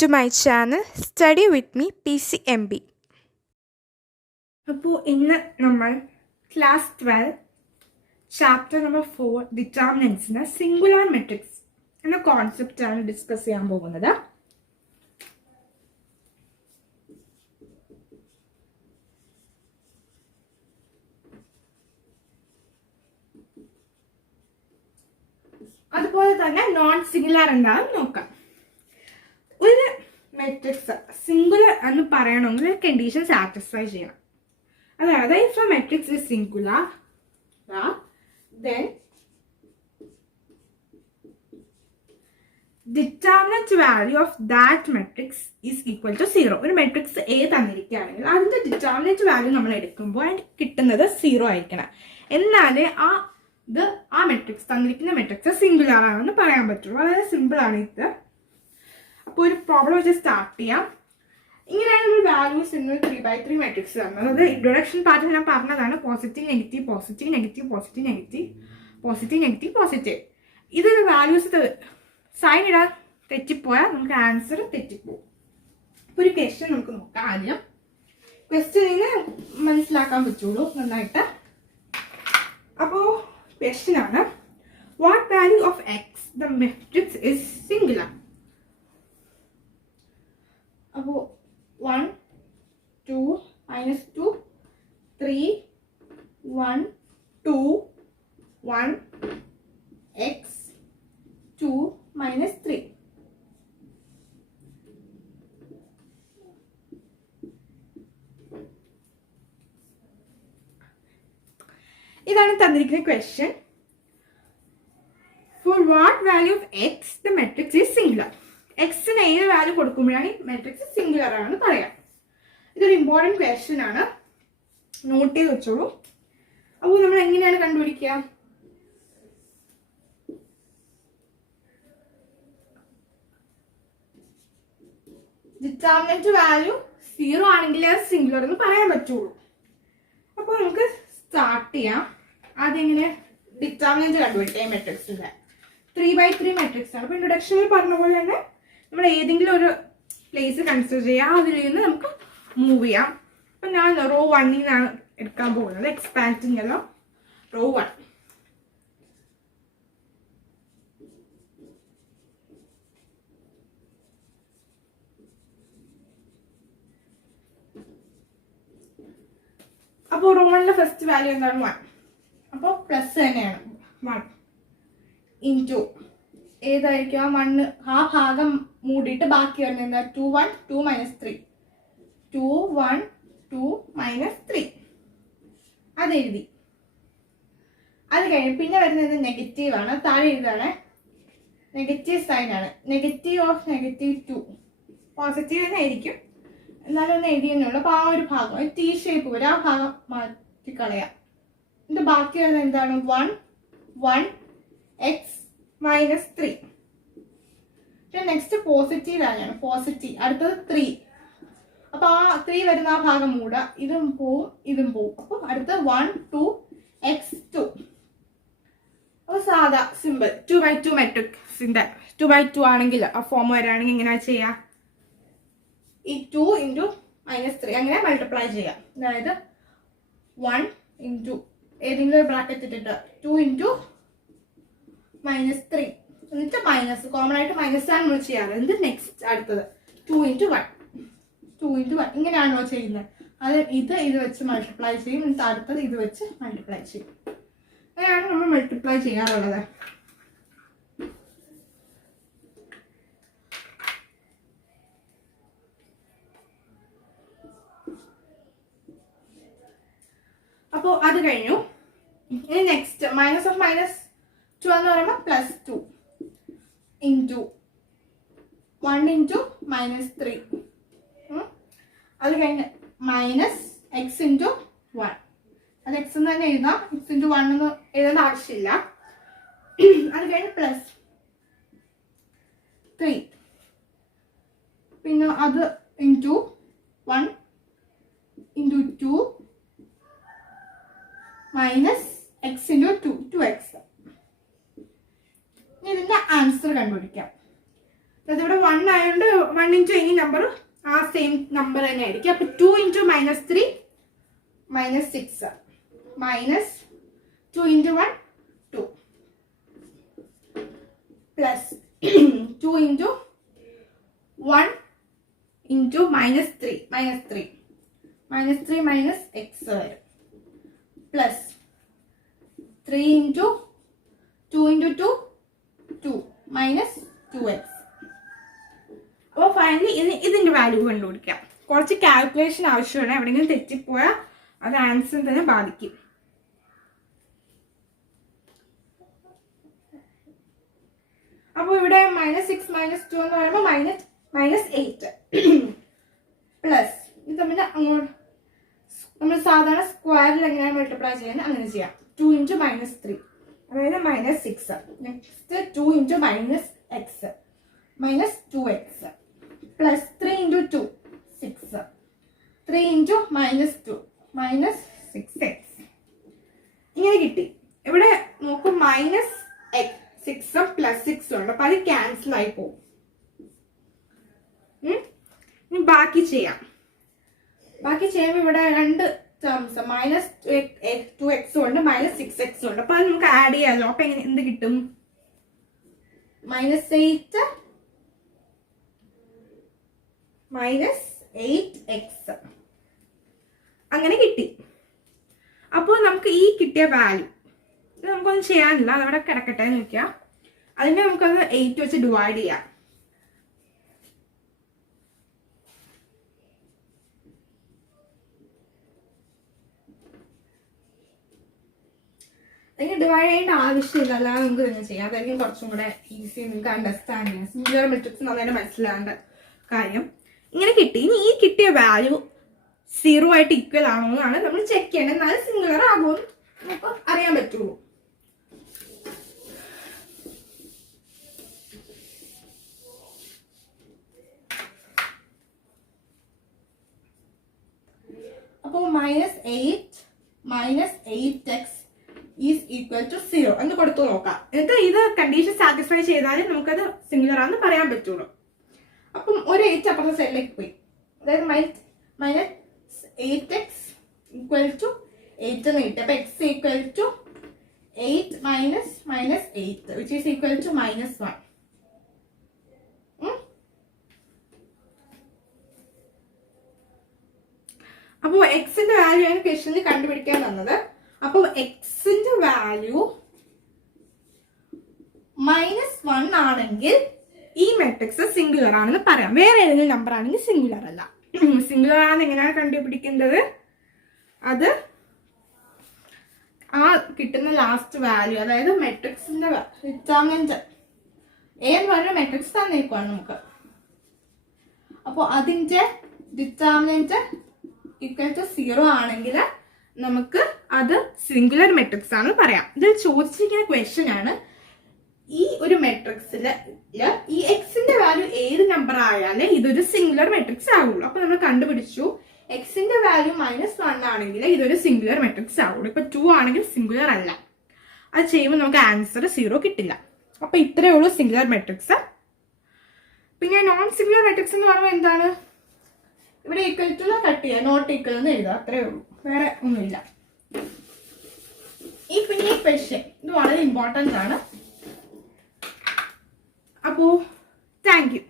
to my channel Study with me PCMB. അപ്പോൾ ഇന്ന് നമ്മൾ ക്ലാസ് 12 ചാപ്റ്റർ നമ്പർ 4 ഡിറ്റർമിനൻസിന് സിംഗുലാർ മെട്രിക്സ് എന്ന കോൺസെപ്റ്റാണ് ഡിസ്കസ് ചെയ്യാൻ പോകുന്നത്. അതുപോലെ തന്നെ നോൺ സിംഗുലാർ എന്താണെന്ന് നോക്കാം. ഒരു മെട്രിക്സ് സിംഗുലർ എന്ന് പറയണമെങ്കിൽ കണ്ടീഷൻ സാറ്റിസ്ഫൈ ചെയ്യണം. അതായത് if A matrix is singular then determinant value of that matrix is equal to 0. ഒരു മെട്രിക്സ് എ തന്നിരിക്കുകയാണെങ്കിൽ അതിന്റെ ഡിറ്റർമിനന്റ് വാല്യൂ നമ്മൾ എടുക്കുമ്പോൾ അതിന് കിട്ടുന്നത് 0 ആയിരിക്കണം. എന്നാലേ ആ മെട്രിക്സ് തന്നിരിക്കുന്ന മെട്രിക്സ് സിംഗുലർ ആണെന്ന് പറയാൻ പറ്റുള്ളൂ. വളരെ സിമ്പിൾ ആണ് ഇത്. അപ്പോൾ ഒരു പ്രോബ്ലം വെച്ച് സ്റ്റാർട്ട് ചെയ്യാം. ഇങ്ങനെയാണ് നമ്മൾ വാല്യൂസ് ഇന്ന് 3x3 മെട്രിക്സ് തന്നത്. അത് ഇൻട്രൊഡക്ഷൻ പാർട്ടിൽ ഞാൻ പറഞ്ഞതാണ്. Positive negative positive negative positive negative positive negative positive. ഇതൊരു വാല്യൂസ് സൈൻ ഇടാൻ തെറ്റിപ്പോയാൽ നമുക്ക് ആൻസർ തെറ്റിപ്പോകും. അപ്പോൾ ഒരു ക്വസ്റ്റ്യൻ നമുക്ക് നോക്കാം. ആദ്യം ക്വസ്റ്റ്യനിന് മനസ്സിലാക്കാൻ പറ്റുള്ളൂ നന്നായിട്ട്. അപ്പോൾ ക്വസ്റ്റ്യൻ ആണ്, what value of x the matrix is singular. അപ്പോൾ 1 2 -2 3 1 2 1 x 2 -3. ഇതാണ് തന്നിരിക്കുന്ന question. For what value of x the matrix is singular. എക്സിന് ഏത് വാല്യൂ കൊടുക്കുമ്പോഴാണ് ഈ മെട്രിക്സ് സിംഗുലർ ആണെന്ന് പറയാം. ഇതൊരു ഇമ്പോർട്ടൻറ്റ് ക്വസ്റ്റ്യൻ ആണ്, നോട്ട് ചെയ്ത് വെച്ചോളൂ. അപ്പോൾ നമ്മൾ എങ്ങനെയാണ് കണ്ടുപിടിക്കുക? ഡിറ്റർമിനന്റ് വാല്യൂ 0 ആണെങ്കിൽ അത് സിംഗുലർ എന്ന് പറയാൻ പറ്റുള്ളൂ. അപ്പോൾ നമുക്ക് സ്റ്റാർട്ട് ചെയ്യാം. അതെങ്ങനെ ഡിറ്റർമിനന്റ് കണ്ടുപിടിക്കാം. മെട്രിക്സിന്റെ 3x3 മെട്രിക്സ് ആണ്. അപ്പോൾ ഇൻട്രൊഡക്ഷനിൽ പറഞ്ഞ പോലെ തന്നെ നമ്മൾ ഏതെങ്കിലും ഒരു പ്ലേസ് കൺസിഡർ ചെയ്യാം, അതിൽ നിന്ന് നമുക്ക് മൂവ് ചെയ്യാം. അപ്പം ഞാൻ റോ 1 നിന്നാണ് എടുക്കാൻ പോകുന്നത്. എക്സ്പാൻഡിങ് അല്ലോ റോ 1. അപ്പോൾ റോ 1ലെ ഫസ്റ്റ് വാല്യൂ എന്താണ്? 1. അപ്പോൾ പ്ലസ് തന്നെയാണ്. 1 ഇൻറ്റു ഏതായിരിക്കും? ആ ഭാഗം മൂടിയിട്ട് ബാക്കി വരുന്നത് എന്താ? 2 1 2 -3 2 1 2 -3 അതെഴുതി. അത് കഴിഞ്ഞ് പിന്നെ വരുന്നത് നെഗറ്റീവ് ആണ്. താഴെ എഴുതാണ് നെഗറ്റീവ് സൈൻ ആണ്. നെഗറ്റീവ് ഓഫ് -2 പോസിറ്റീവ് തന്നെ ആയിരിക്കും, എന്നാലും ഒന്ന് എഴുതിയെന്നുള്ളൂ. അപ്പോൾ ആ ഒരു ഭാഗം T ഷേപ്പ് വരും, ആ ഭാഗം മാറ്റിക്കളയാം. ഇതിന്റെ ബാക്കി വരുന്നത് എന്താണ്? 1 1 x -3. നെക്സ്റ്റ് പോസിറ്റീവ് ആണ്. പോസിറ്റീവ് അടുത്തത് 3. അപ്പൊ ആ 3 വരുന്ന ആ ഭാഗം മൂടുക. ഇതും പോവും ഇതും പോവും. അപ്പൊ അടുത്ത 1 2 x 2. അപ്പൊ സാധാ സിമ്പിൾ 2x2 മെട്രിക്സിന്റെ 2x2 ആണെങ്കിൽ ആ ഫോം വരാണെങ്കിൽ എങ്ങനെയാ ചെയ്യാ? ഈ 2 × -3 അങ്ങനെ മൾട്ടിപ്ലൈ ചെയ്യാം. അതായത് 1 × ഏതെങ്കിലും ഒരു ബ്രാക്കറ്റ് ഇട്ടിട്ട് 2 × -3 എന്നിട്ട് മൈനസ് കോമൺ ആയിട്ട് മൈനസ് ആണ് നമ്മൾ ചെയ്യാറ്. എന്ത് നെക്സ്റ്റ് അടുത്തത് 2 × 1 2 × 1 ഇങ്ങനെയാണോ ചെയ്യുന്നത്? അത് ഇത് വെച്ച് മൾട്ടിപ്ലൈ ചെയ്യും, എന്നിട്ട് അടുത്തത് ഇത് വെച്ച് മൾട്ടിപ്ലൈ ചെയ്യും. അങ്ങനെയാണ് നമ്മൾ മൾട്ടിപ്ലൈ ചെയ്യാറുള്ളത്. അപ്പോൾ അത് കഴിഞ്ഞു. ഇനി നെക്സ്റ്റ് -2 എന്ന് പറയുമ്പോൾ +2 ഇൻറ്റു 1 × -3. അത് കഴിഞ്ഞ് -x × 1. അത് x എന്ന് തന്നെ എഴുതാം, x × 1 എന്ന് എഴുതേണ്ട ആവശ്യമില്ല. അത് കഴിഞ്ഞ് +3 പിന്നെ അത് ഇൻറ്റു 1 × 2 -x × 2 2x. ഇതിന്റെ ആൻസർ കണ്ടുപിടിക്കാം. ഇവിടെ 1 ആയതുകൊണ്ട് 1 ഇൻറ്റു എനി നമ്പർ ആ സെയിം നമ്പർ തന്നെ ആയിരിക്കും. അപ്പോൾ 2 into -3 -6 minus 2 into 1 2 plus 2 into 1 into -3 minus x വരും plus 3 into 2 into 2 2 minus 2x. അപ്പോൾ ഫൈനലി ഇതിൻ്റെ വാല്യൂ കണ്ടുപിടിക്കാം. കുറച്ച് കാൽക്കുലേഷൻ ആവശ്യമാണ്. എവിടെയെങ്കിലും തെറ്റിപ്പോയാൽ അത് ആൻസർ തന്നെ ബാധിക്കും. അപ്പോൾ ഇവിടെ -6 -2 എന്ന് പറയുമ്പോൾ -8 പ്ലസ് ഇത് തമ്മിൽ അങ്ങോട്ട് നമ്മൾ സാധാരണ സ്ക്വയറിൽ എങ്ങനെയാണ് മൾട്ടിപ്ലൈ ചെയ്യുന്നത് അങ്ങനെ ചെയ്യാം. 2 ഇൻറ്റു -3 അതായത് -6 next 2 into -x -2x plus 3 into 2 6 3 into -2 -6x ഇങ്ങനെ കിട്ടി. ഇവിടെ നോക്കും -6 പ്ലസ് 6 ഉണ്ട്. അപ്പം അത് ക്യാൻസൽ ആയി പോകും. ഇനി ബാക്കി ചെയ്യുമ്പോൾ ഇവിടെ 2 ടേംസ് -2x ഉണ്ട് -6x ഉണ്ട്. അപ്പൊ അത് നമുക്ക് ആഡ് ചെയ്യാമല്ലോ. അപ്പൊ എങ്ങനെ എന്ത് കിട്ടും? -8 -8x അങ്ങനെ കിട്ടി. അപ്പോൾ നമുക്ക് ഈ കിട്ടിയ വാല്യൂ ഇത് നമുക്കൊന്നും ചെയ്യാനില്ല, അതവിടെ കിടക്കട്ടെ എന്ന് വെക്കാം. അതിനെ നമുക്കത് 8 വെച്ച് ഡിവൈഡ് ചെയ്യാം. അതിന് ഡിവൈഡ് ചെയ്യേണ്ട ആവശ്യമില്ല, അല്ലാതെ നമുക്ക് തന്നെ ചെയ്യാം. അതായിരിക്കും കുറച്ചും കൂടെ ഈസി നിങ്ങൾക്ക് അണ്ടർസ്റ്റാൻഡ് ചെയ്യാം. സിംഗുലർ മെട്രിക്സ് നന്നായിട്ട് മനസ്സിലാവേണ്ട കാര്യം. ഇങ്ങനെ കിട്ടി. ഇനി ഈ കിട്ടിയ വാല്യൂ 0 ആയിട്ട് ഈക്വൽ ആണോ എന്നാണ് നമ്മൾ ചെക്ക് ചെയ്യേണ്ടത്. എന്നാലും സിംഗുലർ ആകുമെന്ന് നമുക്ക് അറിയാൻ പറ്റുള്ളൂ. അപ്പോൾ -8 ഈസ് ഈക്വൽ ടു 0 എന്ന് കൊടുത്തു നോക്കാം. എന്നിട്ട് ഇത് കണ്ടീഷൻ സാറ്റിസ്ഫൈ ചെയ്താലും നമുക്കത് സിംഗുലർ ആണെന്ന് പറയാൻ പറ്റുള്ളൂ. അപ്പം ഒരു 8 അപ്പുറത്തെ സൈഡിലേക്ക് പോയി. അതായത് -8x ഈക്വൽ ടു 8 എന്ന് കിട്ടി. അപ്പൊ x equal to 8 -8 which is equal to -1. അപ്പോൾ എക്സിന്റെ വാല്യൂ ആണ് ക്വസ്റ്റനിൽ കണ്ടുപിടിക്കാൻ തന്നത്. അപ്പോൾ എക്സിന്റെ വാല്യൂ -1 ആണെങ്കിൽ ഈ മെട്രിക്സ് സിംഗുലർ ആണെന്ന് പറയാം. വേറെ ഏതെങ്കിലും നമ്പർ ആണെങ്കിൽ സിംഗുലർ അല്ല. സിംഗുലർ ആണെന്ന് എങ്ങനെയാണ് കണ്ടുപിടിക്കുന്നത്? അത് ആ കിട്ടുന്ന ലാസ്റ്റ് വാല്യൂ, അതായത് മെട്രിക്സിന്റെ ഡിറ്റർമിനന്റ് എ എന്ന് പറഞ്ഞ മെട്രിക്സ് തന്നേക്കുവാണ് നമുക്ക്. അപ്പോൾ അതിന്റെ ഡിറ്റർമിനന്റ് ഈക്വൽ ടു 0 ആണെങ്കിൽ നമുക്ക് അത് സിംഗുലർ മെട്രിക്സ് ആണെന്ന് പറയാം. ഇതിൽ ചോദിച്ചിരിക്കുന്ന ക്വസ്റ്റ്യൻ ആണ്, ഈ ഒരു മെട്രിക്സില് ഈ എക്സിന്റെ വാല്യൂ ഏത് നമ്പർ ആയാലും ഇതൊരു സിംഗുലർ മെട്രിക്സ് ആവുള്ളൂ. അപ്പൊ നമ്മൾ കണ്ടുപിടിച്ചു എക്സിന്റെ വാല്യൂ -1 ആണെങ്കിൽ ഇതൊരു സിംഗുലർ മെട്രിക്സ് ആവുള്ളൂ. ഇപ്പൊ 2 ആണെങ്കിൽ സിംഗുലർ അല്ല. അത് ചെയ്യുമ്പോൾ നമുക്ക് ആൻസർ 0 കിട്ടില്ല. അപ്പൊ ഇത്രയേ ഉള്ളൂ സിംഗുലർ മെട്രിക്സ്. പിന്നെ നോൺ സിംഗുലർ മെട്രിക്സ് എന്ന് പറയുമ്പോൾ എന്താണ്? ഇവിടെ ഈക്വൽ ടു കട്ട് ചെയ്യുക, നോട്ട് ഈക്വൽ എന്ന് എഴുതുക, അത്രയേ ഉള്ളൂ, വേറെ ഒന്നുമില്ല. പിന്നെ ഈ ക്വസ്റ്റ്യൻ ഇത് വളരെ ഇമ്പോർട്ടൻ്റ് ആണ്. അപ്പോൾ താങ്ക് യു.